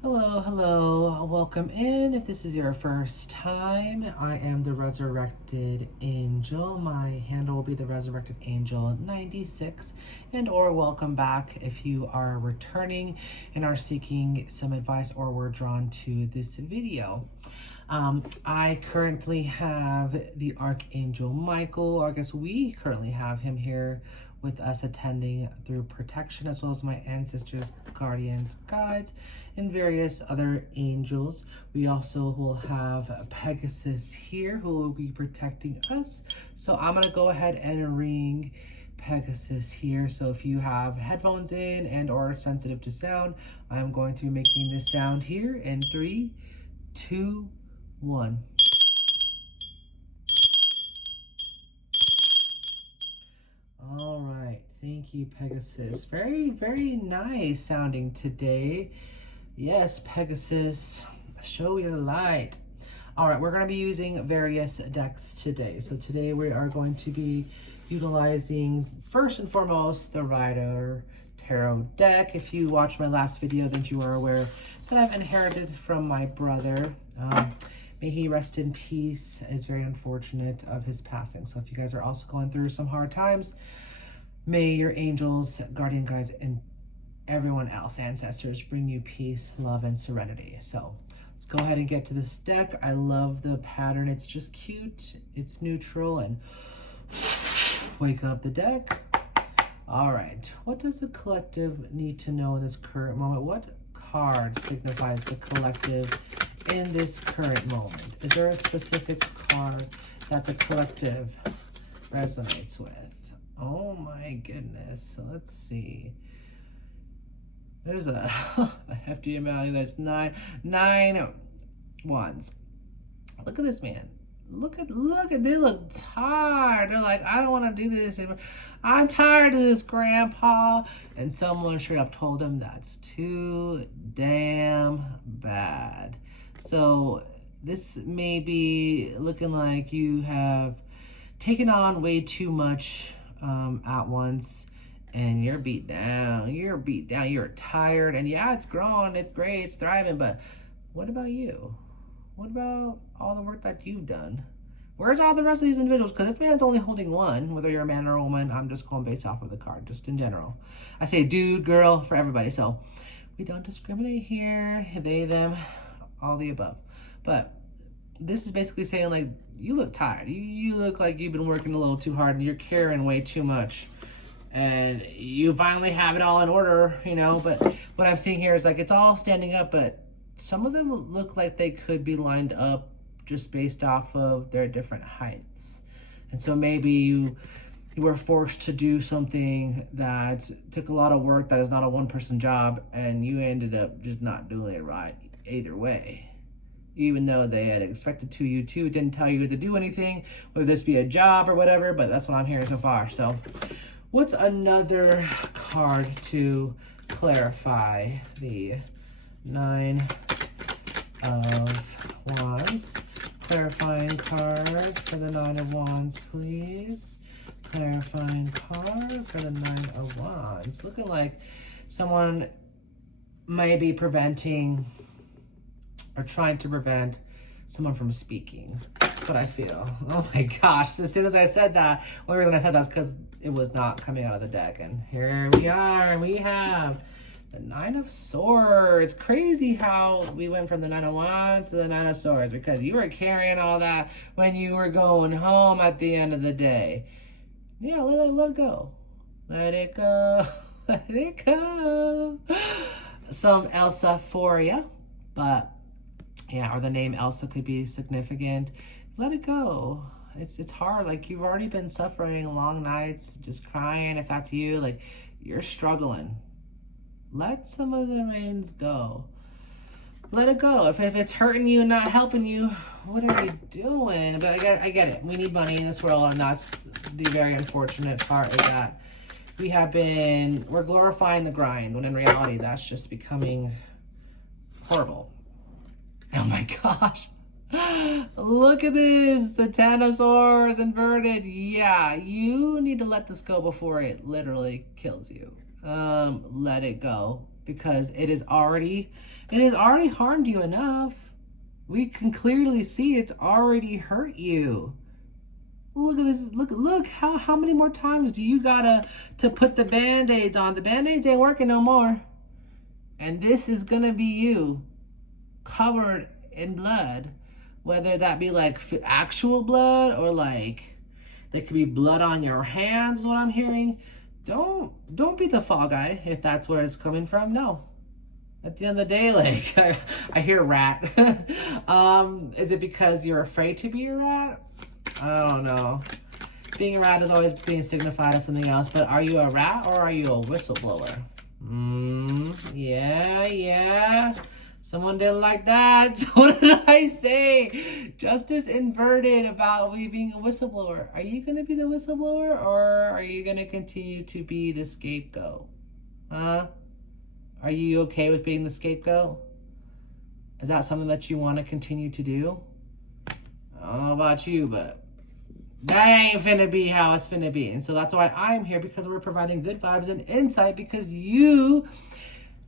Hello, hello. Welcome in. If this is your first time, I am the Resurrected Angel. My handle will be the Resurrected Angel 96, and or welcome back if you are returning and are seeking some advice or were drawn to this video. I currently have the Arch Angel Micheal, or I guess we currently have him here with us attending through protection, as well as my ancestors, guardians, guides, and various other angels. We also will have Pegasus here who will be protecting us. So I'm gonna go ahead and ring Pegasus here. So if you have headphones in and or sensitive to sound, I'm going to be making this sound here in 3, 2, 1. All right, thank you, Pegasus. Very, very nice sounding today. Yes, Pegasus, show your light. All right, we're going to be using various decks today. So today we are going to be utilizing, first and foremost, the Rider Tarot deck. If you watched my last video, then you are aware that I've inherited from my brother. May he rest in peace. It's very unfortunate of his passing. So if you guys are also going through some hard times, may your angels, guardian guides, and everyone else, ancestors, bring you peace, love, and serenity. So let's go ahead and get to this deck. I love the pattern. It's just cute. It's neutral, and wake up the deck. All right. What does the collective need to know in this current moment? What card signifies the collective in this current moment? Is there a specific card that the collective resonates with? Oh my goodness. So let's see. There's a hefty amount. There's nine wands. Look at this man. Look at, they look tired. They're like, I don't want to do this anymore. I'm tired of this, Grandpa. And someone straight up told him that's too damn bad. So this may be looking like you have taken on way too much at once, and you're beat down. You're tired, and yeah, it's growing, it's great, it's thriving, but what about you? What about all the work that you've done? Where's all the rest of these individuals? Because this man's only holding one, whether you're a man or a woman. I'm just going based off of the card, just in general. I say dude, girl, for everybody. So we don't discriminate here. They, them, all the above. But this is basically saying, like, you look tired. You look like you've been working a little too hard and you're carrying way too much. And you finally have it all in order, you know. But what I'm seeing here is, like, it's all standing up, but some of them look like they could be lined up just based off of their different heights. And so maybe you were forced to do something that took a lot of work that is not a one-person job, and you ended up just not doing it right either way. Even though they had expected to, you too didn't tell you to do anything, whether this be a job or whatever, but that's what I'm hearing so far. So what's another card to clarify the 9 of Wands? Clarifying card for the 9 of Wands, please. Clarifying card for the 9 of Wands. Looking like someone may be preventing or trying to prevent someone from speaking. That's what I feel. Oh my gosh. As soon as I said that, the only reason I said that is because it was not coming out of the deck. And here we are. We have the 9 of Swords. Crazy how we went from the 9 of Wands to the 9 of Swords, because you were carrying all that when you were going home at the end of the day. Yeah, let it go. Let it go. Let it go. Some Elsa for you, but yeah, or the name Elsa could be significant. Let it go. It's hard. Like, you've already been suffering long nights, just crying. If that's you, like, you're struggling. Let some of the reins go. Let it go. If it's hurting you and not helping you, what are you doing? But I get it. We need money in this world, and that's the very unfortunate part, is that we're glorifying the grind, when in reality, that's just becoming horrible. Oh my gosh. Look at this. The 10 of Swords inverted. Yeah, you need to let this go before it literally kills you. Let it go. because it has already harmed you enough. We can clearly see it's already hurt you. Look at this. Look how many more times do you gotta to put the band-aids on? The band-aids ain't working no more. And this is gonna be you covered in blood, whether that be like actual blood or like there could be blood on your hands is what I'm hearing. Don't be the fall guy if that's where it's coming from. No. At the end of the day, like I hear rat. Is it because you're afraid to be a rat? I don't know. Being a rat is always being signified as something else, but are you a rat or are you a whistleblower? Yeah. Someone didn't like that. So what did I say? Justice inverted about me being a whistleblower. Are you going to be the whistleblower or are you going to continue to be the scapegoat? Huh? Are you okay with being the scapegoat? Is that something that you want to continue to do? I don't know about you, but that ain't finna be how it's finna be. And so that's why I'm here, because we're providing good vibes and insight, because you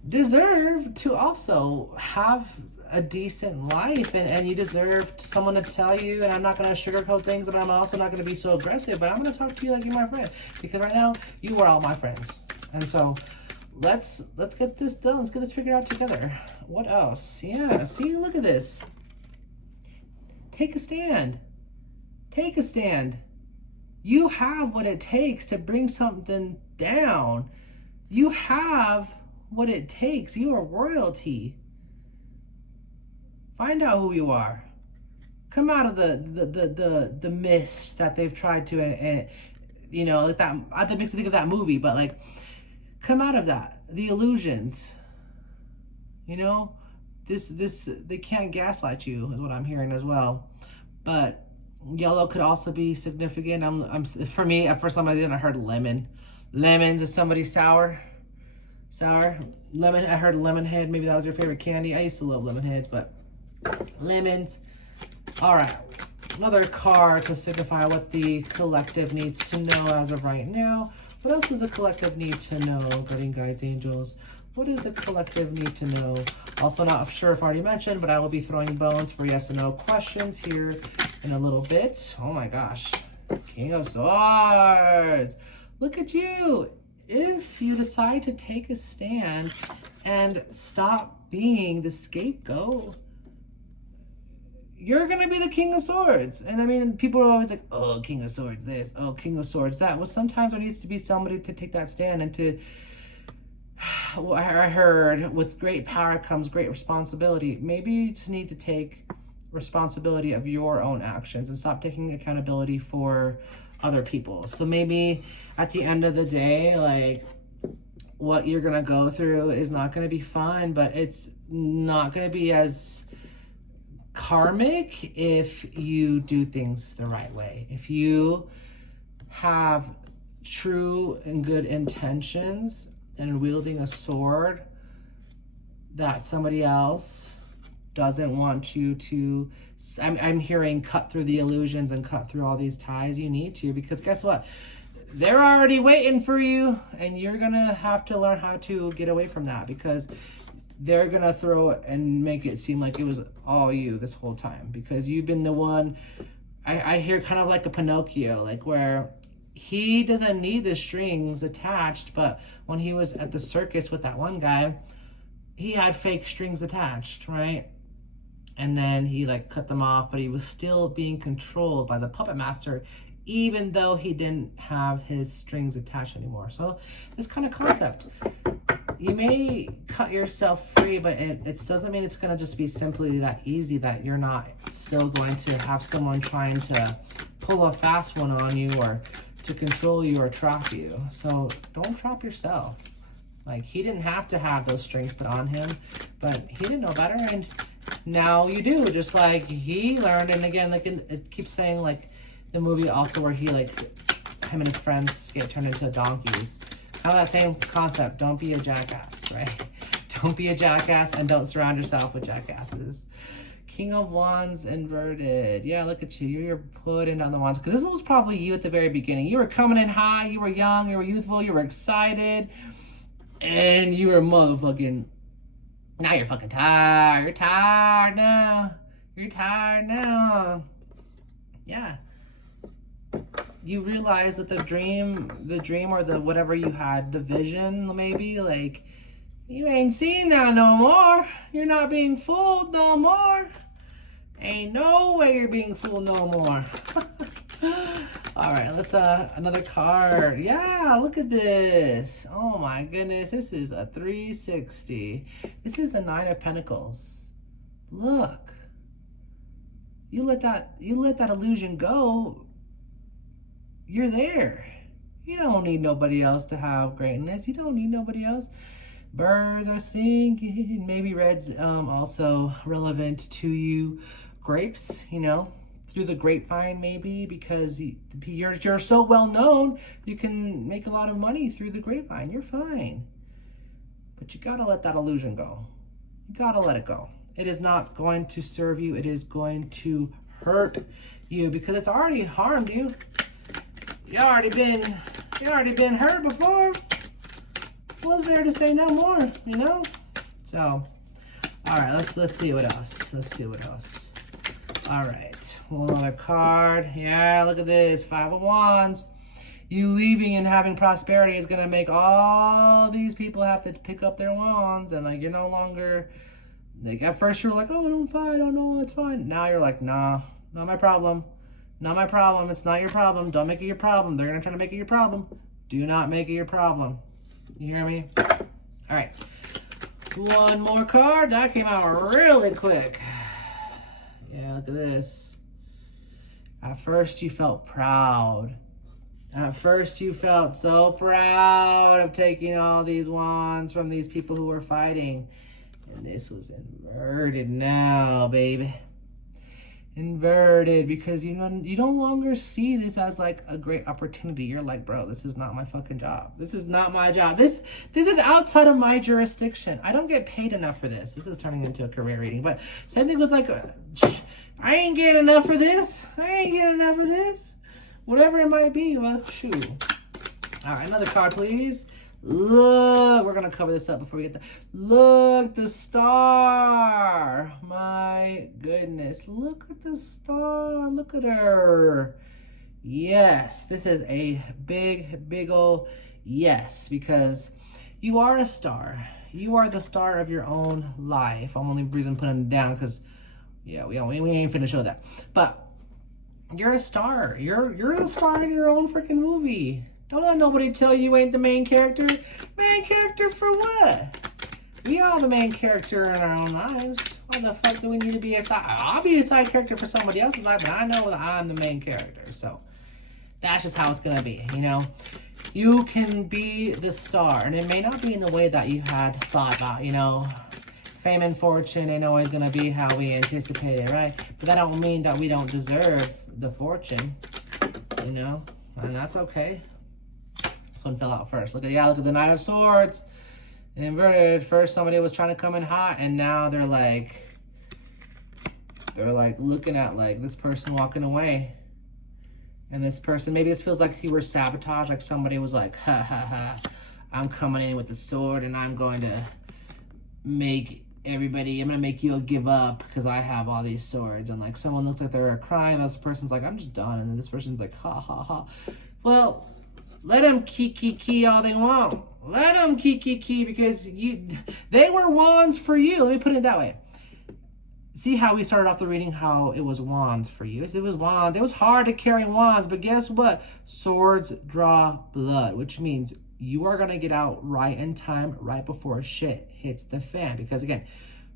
deserve to also have a decent life, and you deserve someone to tell you, and I'm not going to sugarcoat things, but I'm also not going to be so aggressive, but I'm going to talk to you like you're my friend, because right now you are all my friends. And so let's get this done. Let's get this figured out together. What else? Yeah, see, look at this. Take a stand. Take a stand. You have what it takes to bring something down. You have what it takes. You are royalty. Find out who you are. Come out of the mist that they've tried to, and you know, like that. That makes me think of that movie, but like, come out of that. The illusions. You know, this they can't gaslight you, is what I'm hearing as well. But yellow could also be significant. I'm for me at first I heard lemon. Lemons is somebody sour. Lemon. I heard lemon head. Maybe that was your favorite candy. I used to love lemon heads, but lemons. All right. Another card to signify what the collective needs to know as of right now. What else does the collective need to know, guardian guides, angels? What does the collective need to know? Also not sure if I already mentioned, but I will be throwing bones for yes and no questions here in a little bit. Oh my gosh. King of Swords. Look at you. If you decide to take a stand and stop being the scapegoat, you're going to be the King of Swords. And I mean, people are always like, oh, King of Swords this, oh, King of Swords that. Well, sometimes there needs to be somebody to take that stand and to, well, I heard with great power comes great responsibility. Maybe you just need to take responsibility of your own actions and stop taking accountability for other people. So maybe at the end of the day, like, what you're going to go through is not going to be fun, but it's not going to be as karmic if you do things the right way. If you have true and good intentions and wielding a sword that somebody else doesn't want you to, I'm hearing cut through the illusions and cut through all these ties. You need to, because guess what? They're already waiting for you, and you're gonna have to learn how to get away from that, because they're gonna throw it and make it seem like it was all you this whole time, because you've been the one. I hear kind of like a Pinocchio, like where he doesn't need the strings attached, but when he was at the circus with that one guy, he had fake strings attached, right? And then he like cut them off, but he was still being controlled by the puppet master, even though he didn't have his strings attached anymore. So this kind of concept, you may cut yourself free, but it doesn't mean it's going to just be simply that easy, that you're not still going to have someone trying to pull a fast one on you or to control you or trap you. So don't trap yourself. Like, he didn't have to have those strings put on him, but he didn't know better, and now you do, just like he learned. And again, like it keeps saying, like the movie also where he, like, him and his friends get turned into donkeys. Kind of that same concept. Don't be a jackass, right? Don't be a jackass, and don't surround yourself with jackasses. King of Wands inverted. Yeah, look at you. You're putting down the wands, because this was probably you at the very beginning. You were coming in high. You were young. You were youthful. You were excited. And you were motherfucking, now you're fucking tired. You're tired now. You're tired now. Yeah. You realize that the dream or the whatever you had, the vision maybe, like, you ain't seeing that no more. You're not being fooled no more. Ain't no way you're being fooled no more. All right, let's another card. Yeah, look at this. Oh my goodness, this is a 360. This is the 9 of Pentacles. Look. You let that illusion go. You're there. You don't need nobody else to have greatness. You don't need nobody else. Birds are singing. Maybe red's also relevant to you. Grapes, you know, through the grapevine maybe, because you're so well known, you can make a lot of money through the grapevine. You're fine. But you gotta let that illusion go. You gotta let it go. It is not going to serve you. It is going to hurt you because it's already harmed you. You already been hurt before. What's there to say no more, you know? So, all right, let's see what else. Let's see what else. All right, one other card. Yeah, look at this, 5 of Wands. You leaving and having prosperity is gonna make all these people have to pick up their wands, and like you're no longer, like at first you're like, oh, don't fight, oh no, it's fine. Now you're like, nah, not my problem. Not my problem. It's not your problem. Don't make it your problem. They're gonna try to make it your problem. Do not make it your problem. You hear me? All right. One more card. That came out really quick. Yeah, look at this. At first you felt proud. At first you felt so proud of taking all these wands from these people who were fighting. And this was inverted now, baby. Inverted, because you no longer see this as like a great opportunity. You're like, bro, this is not my fucking job. This is not my job. This is outside of my jurisdiction. I don't get paid enough for this. This is turning into a career reading. But same thing with like, I ain't getting enough for this. I ain't getting enough for this. Whatever it might be. Well, shoot. All right, another card, please. Look, we're gonna cover this up before we get there. Look, the star. My goodness, look at the star. Look at her. Yes, this is a big ol' yes, because you are a star. You are the star of your own life. I'm only reason putting it down because, yeah, we ain't finna show that. But you're a star. You're a star in your own freaking movie. Don't let nobody tell you ain't the main character. Main character for what? We are the main character in our own lives. Why the fuck do we need to be a side? I'll be a side character for somebody else's life, but I know that I'm the main character. So that's just how it's gonna be, you know? You can be the star, and it may not be in the way that you had thought about, you know? Fame and fortune ain't always gonna be how we anticipated, right? But that don't mean that we don't deserve the fortune, you know? And that's okay. This one fell out first. Look at the Knight of Swords. Inverted. First somebody was trying to come in hot, and now they're like looking at like this person walking away. And this person, maybe this feels like you were sabotaged, like somebody was like, ha ha ha, I'm coming in with the sword and I'm going to make everybody, I'm gonna make you give up because I have all these swords. And like someone looks like they're crying, and this person's like, I'm just done. And then this person's like, ha ha ha. Well, let them key all they want. Let them key because they were wands for you. Let me put it that way. See how we started off the reading, how it was wands for you. It was wands. It was hard to carry wands, but guess what? Swords draw blood, which means you are going to get out right in time, right before shit hits the fan. Because again,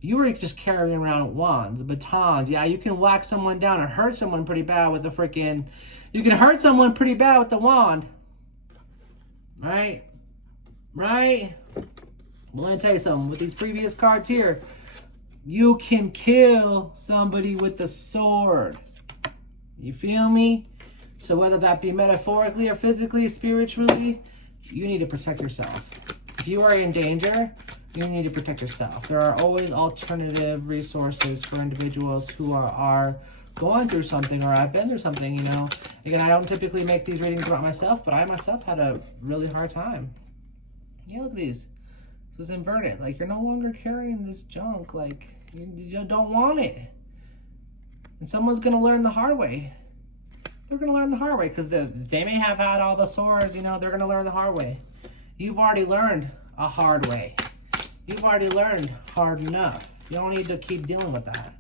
you were just carrying around wands, batons. Yeah, you can whack someone down and hurt someone pretty bad with the freaking... You can hurt someone pretty bad with the wand. Right? Right? Well, let me tell you something. With these previous cards here, you can kill somebody with the sword. You feel me? So whether that be metaphorically or physically, spiritually, you need to protect yourself. If you are in danger, you need to protect yourself. There are always alternative resources for individuals who are going through something, or I've been through something, you know. Again, I don't typically make these readings about myself, but I myself had a really hard time. Yeah, look at these. So it's inverted. Like, you're no longer carrying this junk. Like, you don't want it. And someone's going to learn the hard way. They're going to learn the hard way because they may have had all the swords, you know, they're going to learn the hard way. You've already learned a hard way. You've already learned hard enough. You don't need to keep dealing with that.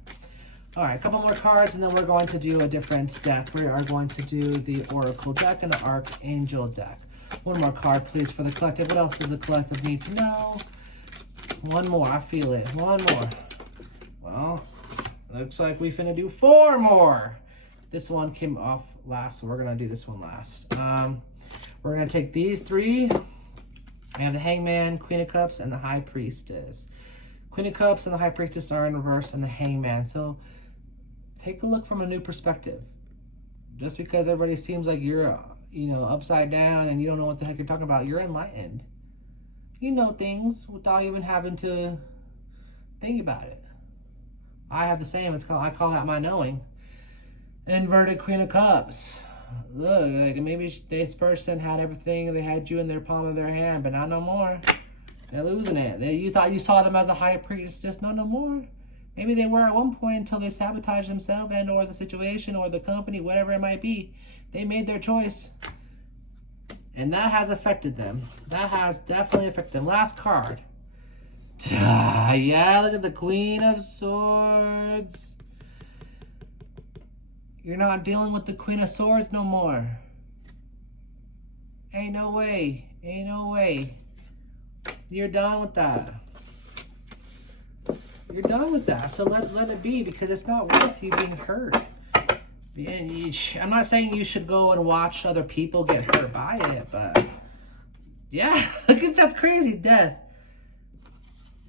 All right, a couple more cards, and then we're going to do a different deck. We are going to do the Oracle deck and the Arch Angel deck. One more card, please, for the collective. What else does the collective need to know? One more. I feel it. One more. Well, looks like we finna do 4 more. This one came off last, so we're going to do this one last. We're going to take these 3. I have the Hangman, Queen of Cups, and the High Priestess. Queen of Cups and the High Priestess are in reverse, and the Hangman. So take a look from a new perspective. Just because everybody seems like you're, you know, upside down and you don't know what the heck you're talking about, you're enlightened. You know things without even having to think about it. I have the same. I call that my knowing. Inverted Queen of Cups. Look, like maybe this person had everything, they had you in their palm of their hand, but not no more. They're losing it. You thought you saw them as a high priestess, no more. Maybe they were at one point until they sabotaged themselves and or the situation or the company, whatever it might be. They made their choice. And that has affected them. That has definitely affected them. Last card. Yeah, look at the Queen of Swords. You're not dealing with the Queen of Swords no more. Ain't no way. Ain't no way. You're done with that. You're done with that. So let it be, because it's not worth you being hurt. I'm not saying you should go and watch other people get hurt by it, but yeah, look at that's crazy. Death.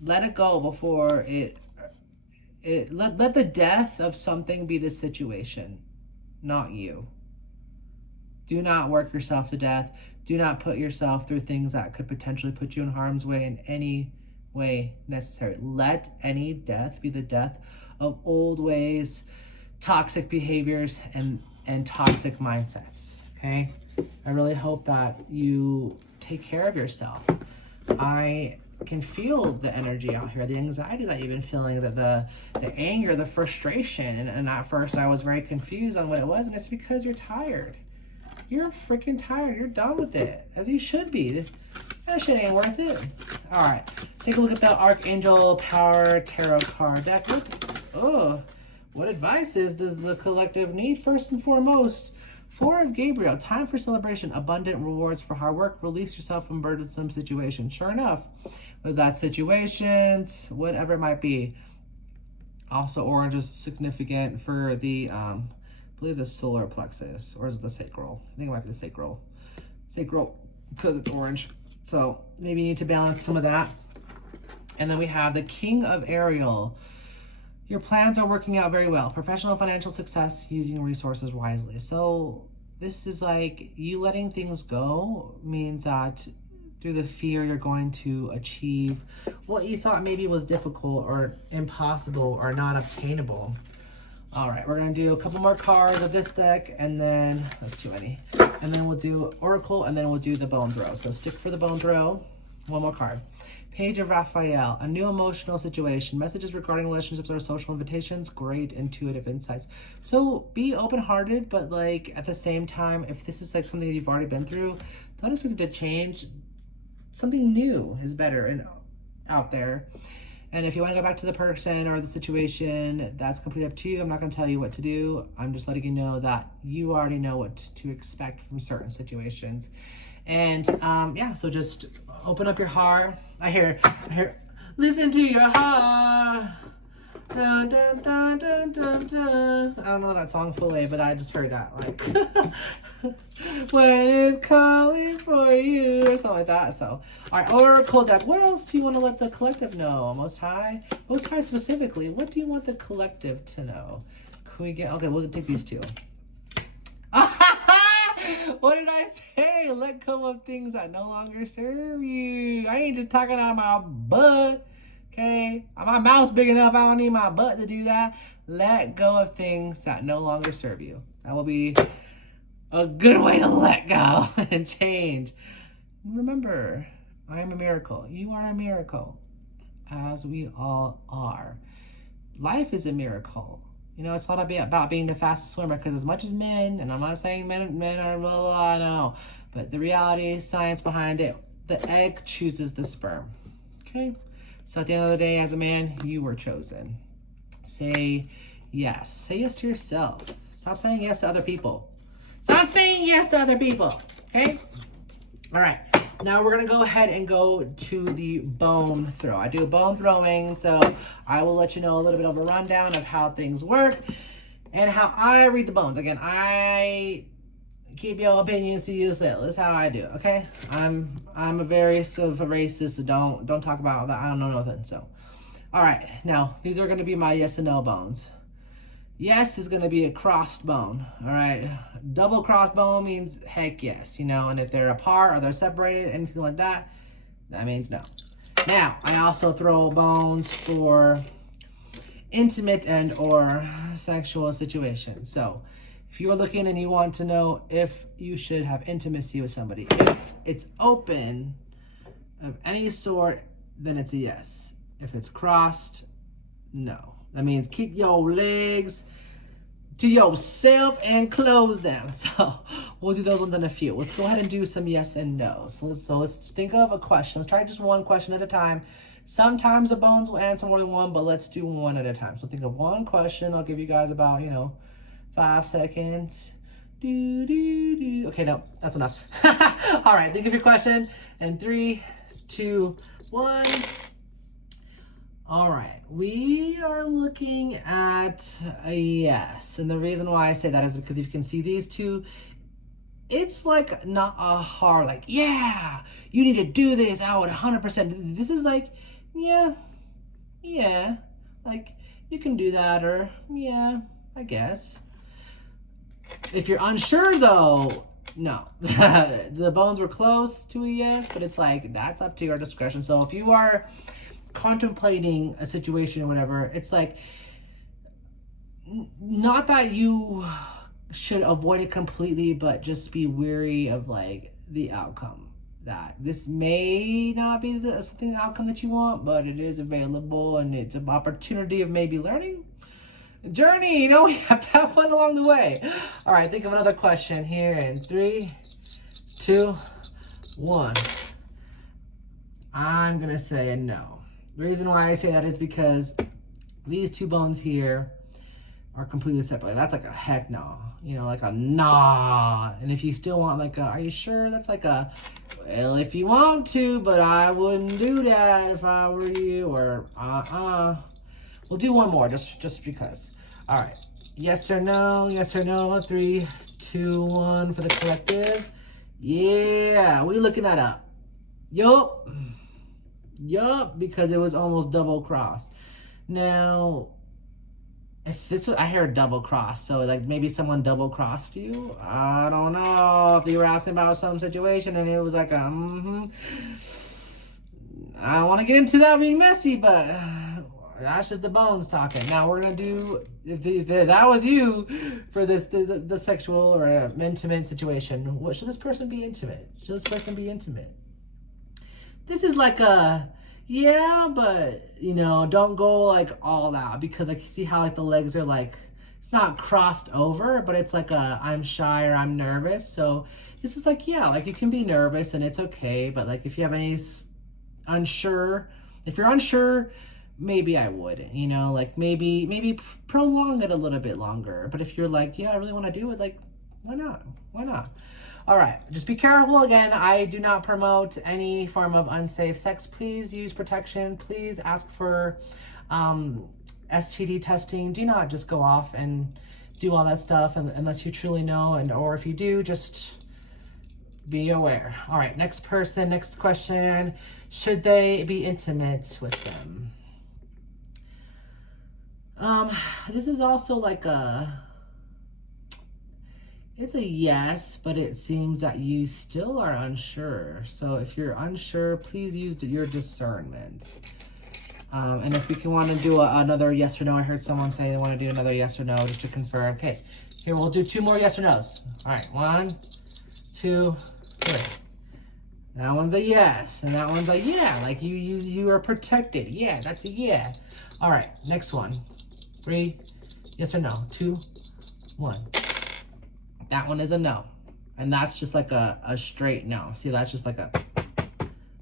Let it go before let the death of something be the situation, not you. Do not work yourself to death. Do not put yourself through things that could potentially put you in harm's way in any way necessary. Let any death be the death of old ways, toxic behaviors, and toxic mindsets, okay? I really hope that you take care of yourself. I can feel the energy out here, the anxiety that you've been feeling, the anger, the frustration, and at first I was very confused on what it was, and it's because you're tired. You're freaking tired. You're done with it, as you should be. That shit ain't worth it. All right, take a look at the Archangel Power Tarot card deck. What advices does the collective need? First and foremost, 4 of Gabriel, time for celebration, abundant rewards for hard work, release yourself from burdensome situations. Sure enough, we've got situations, whatever it might be. Also, orange is significant for the, I believe the solar plexus, or is it the sacral? I think it might be the sacral. Sacral, because it's orange. So maybe you need to balance some of that. And then we have the King of Ariel. Your plans are working out very well. Professional financial success, using resources wisely. So this is like you letting things go means that through the fear you're going to achieve what you thought maybe was difficult or impossible or not obtainable. All right, we're going to do a couple more cards of this deck, and then that's too many. And then we'll do Oracle, and then we'll do the Bone Throw. So stick for the Bone Throw. One more card. Page of Raphael, a new emotional situation, messages regarding relationships or social invitations, great intuitive insights. So be open-hearted, but like at the same time, if this is like something that you've already been through, don't expect it to change. Something new is better and out there. And if you want to go back to the person or the situation, that's completely up to you. I'm not going to tell you what to do. I'm just letting you know that you already know what to expect from certain situations. And yeah, so just open up your heart. I hear, listen to your heart. Dun, dun, dun, dun, dun, dun. I don't know that song fully, but I just heard that, like, when it's calling for you, or something like that. So, all right, Oracle deck. What else do you want to let the collective know? Most High specifically, what do you want the collective to know? Can we get, okay, we'll take these 2. What did I say? Let go of things that no longer serve you. I ain't just talking out of my butt. Okay? My mouth's big enough. I don't need my butt to do that. Let go of things that no longer serve you. That will be a good way to let go and change. Remember, I am a miracle. You are a miracle, as we all are. Life is a miracle. You know, it's not about being the fastest swimmer, because as much as men, and I'm not saying men are blah, blah, blah, no, but the reality, science behind it, the egg chooses the sperm. Okay? So at the end of the day, as a man, you were chosen. Say yes. Say yes to yourself. Stop saying yes to other people. Stop saying yes to other people. Okay? All right. Now we're going to go ahead and go to the bone throw. I do bone throwing, so I will let you know a little bit of a rundown of how things work and how I read the bones. Again, I keep your opinions to yourself. That's how I do it, okay? I'm a very racist, so don't talk about that. I don't know nothing, so. All right, now, these are going to be my yes and no bones. Yes is going to be a crossed bone, all right? Double crossed bone means heck yes, you know, and if they're apart or they're separated, anything like that, that means no. Now, I also throw bones for intimate and or sexual situations. So, if you are looking and you want to know if you should have intimacy with somebody, if it's open of any sort, then it's a yes. If it's crossed, no. That means keep your legs to yourself and close them. So we'll do those ones in a few. Let's go ahead and do some yes and no. So let's think of a question. Let's try just one question at a time. Sometimes the bones will answer more than one, but let's do one at a time. So think of one question. I'll give you guys about, 5 seconds. Okay, no, that's enough. All right, think of your question. And 3, 2, 1. All right, we are looking at a yes. And the reason why I say that is because if you can see these two, it's like not a hard, like, yeah, you need to do this. I would 100%. This is like, yeah, like you can do that, or yeah, I guess. If you're unsure though, no. The bones were close to a yes, but it's like, that's up to your discretion. So if you are contemplating a situation or whatever, it's like, not that you should avoid it completely, but just be wary of like the outcome. That this may not be the outcome that you want, but it is available and it's an opportunity of maybe learning. Journey, we have to have fun along the way. All right, think of another question here in 3, 2, 1. I'm gonna say no. The reason why I say that is because these two bones here are completely separate. That's like a heck no, like a nah. And if you still want like a, are you sure? That's like a, well, if you want to, but I wouldn't do that if I were you, or We'll do one more just because. All right, yes or no, 3, 2, 1 for the collective. Yeah, we looking that up. Yup, because it was almost double cross. Now, if this was, I heard double cross, so like maybe someone double crossed you. I don't know if you were asking about some situation and it was like I don't want to get into that being messy, but that's just the bones talking. Now we're gonna do, if that was you for this the sexual or intimate situation. What should this person be intimate? Should this person be intimate? This is like a, yeah, but don't go like all out, because like see how like the legs are like, it's not crossed over, but it's like a, I'm shy or I'm nervous. So this is like, yeah, like you can be nervous and it's okay, but like if you have any if you're unsure, maybe I would, like maybe prolong it a little bit longer. But if you're like, yeah, I really want to do it, like, why not? All right, just be careful. Again, I do not promote any form of unsafe sex. Please use protection. Please ask for STD testing. Do not just go off and do all that stuff unless you truly know, or if you do, just be aware. All right, next question. Should they be intimate with them? This is also like it's a yes, but it seems that you still are unsure. So if you're unsure, please use your discernment. And if we can want to do another yes or no, I heard someone say they want to do another yes or no just to confirm. Okay, here we'll do 2 more yes or no's. All right, 1, 2, 3. That one's a yes. And that one's a yeah. Like you are protected. Yeah, that's a yeah. All right, next one. 3, yes or no. 2, 1. That one is a no. And that's just like a straight no. See, that's just like a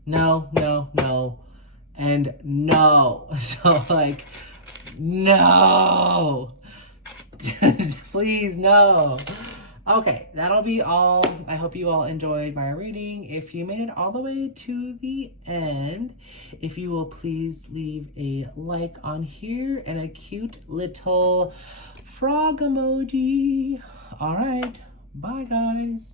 no, no, no, and no. So like, no. Please, no. Okay, that'll be all. I hope you all enjoyed my reading. If you made it all the way to the end, if you will please leave a like on here and a cute little frog emoji. All right, bye guys.